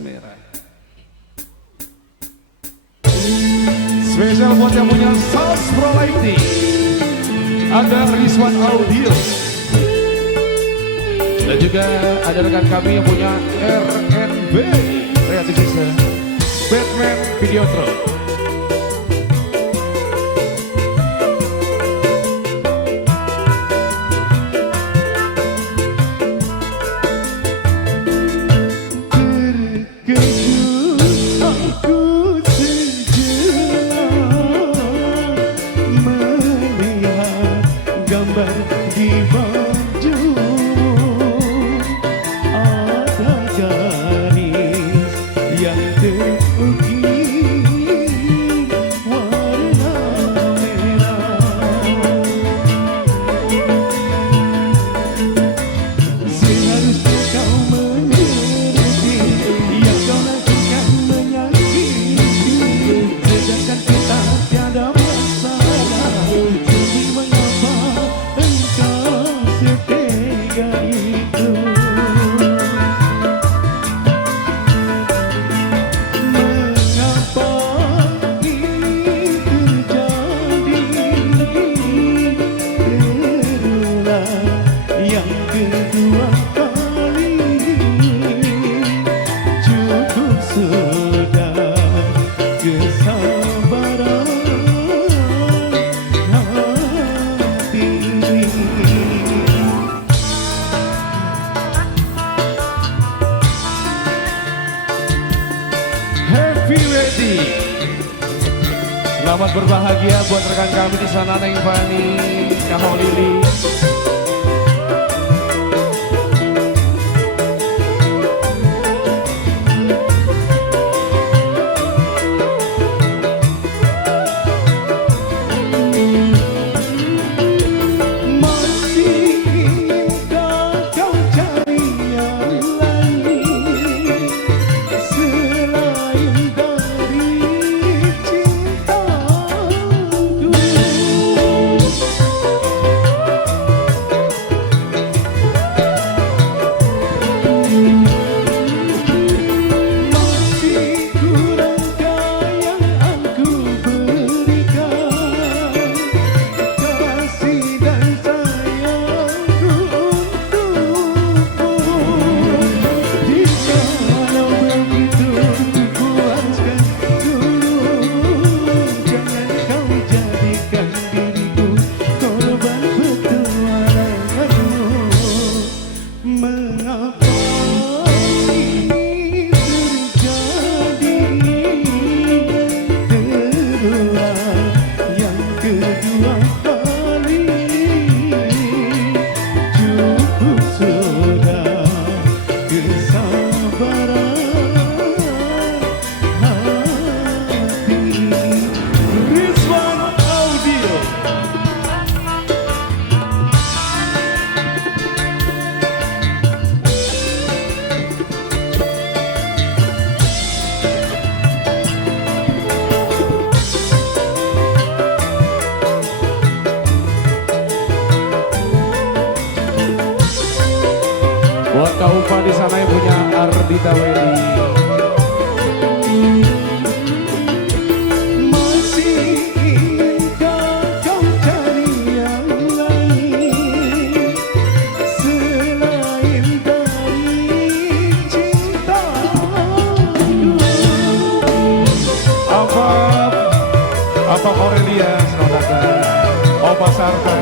merah. Spesial buat yang punya Saus Pro Lighting, ada Rizwan Audio. Dan juga ada rekan kami yang punya RNB Creative Visa, Batman Videotron. Di baju ada garis yang terukir warna merah. Seharusnya kau mengerti yang kau lakukan menyakiti, sedangkan kita tiada masalah. Jadi mengapa setega itu? Mengapa ini terjadi? Terulang yang kedua kali. Cukup sudah kesabaran hati ini. Happy wedding. Selamat berbahagia buat rekan kami di sana, Neng Fani, Kak Lili. Buat Kak Upa di sana yang punya Ardita Wedding. Masih inkah kau cari yang lain selain dari cintaku? Apa Aurelia, selamat datang. Opa Sarta.